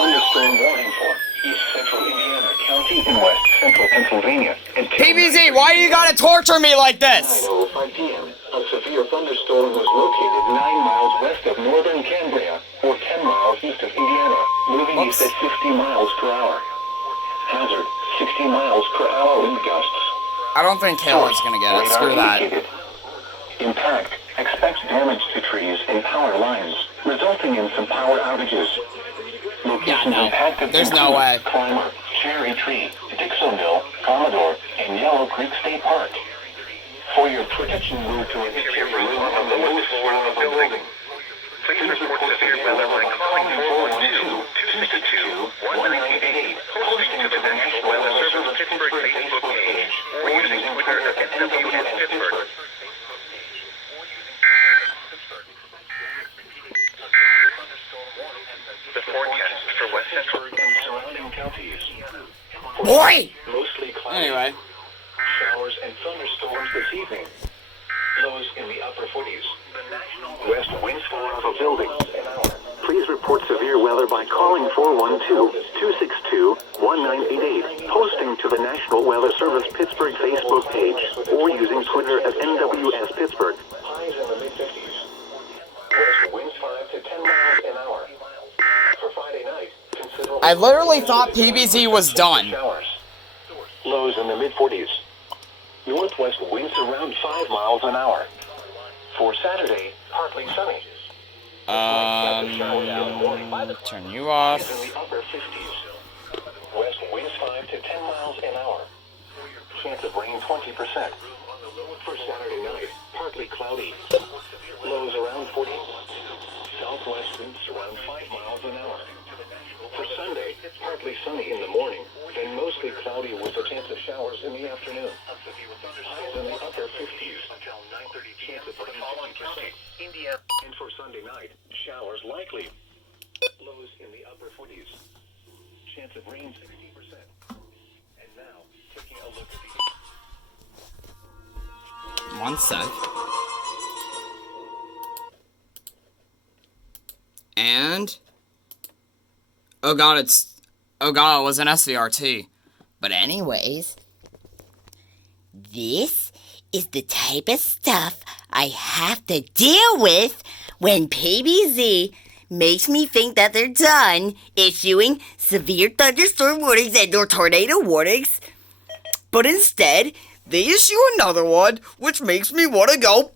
thunderstorm warning for East Central Indiana County and West Central Pennsylvania. PBZ, why do you gotta torture me like this? 9:05 p.m. A severe thunderstorm was located 9 miles west of northern Cambria, or 10 miles east of Indiana, moving east at 50 miles per hour. Hazard, 60 miles per hour wind gusts. I don't think Caleb's gonna get it. Screw that. Impact. Expect damage to trees and power lines, resulting in some power outages. Locations impacted There's no way. Climber, Cherry Tree, Dixonville, Commodore, and Yellow Creek State Park. For your protection, move to an interior room on the lowest floor of the building. Please report severe weather by calling 412-262-1988, posting to the National Weather Service Pittsburgh Facebook page, or using Twitter at NWS Pittsburgh. The forecast for West Central and surrounding counties. Boy! Mostly cloudy. Anyway. Showers and thunderstorms this evening. Lows in the upper 40s. West winds of a building an hour. Please report severe weather by calling 412-262-1988, posting to the National Weather Service Pittsburgh Facebook page, or using Twitter at NWS Pittsburgh. Highs in the mid-50s. West winds 5 to 10 miles an hour. For Friday night, considerable... I literally thought PBZ was done. Showers. Lows in the mid-40s. Northwest winds around 5 miles an hour. For Saturday, partly sunny. Turn you off. In the upper 50s. West winds 5 to 10 miles an hour. Chance of rain 20%. For Saturday night, partly cloudy. Lows around 40. Southwest winds around 5 miles an hour. For Sunday, partly sunny in the morning, then mostly cloudy with a chance of showers in the afternoon. Highs in the upper 50s. Chance of rain 50%. And for Sunday night, showers likely. Lows in the upper 40s. Chance of rain 60%. And now, taking a look at the... 1 sec. And... Oh god, it was an SVRT. But anyways, this is the type of stuff I have to deal with when PBZ makes me think that they're done issuing severe thunderstorm warnings and or tornado warnings. But instead, they issue another one, which makes me want to go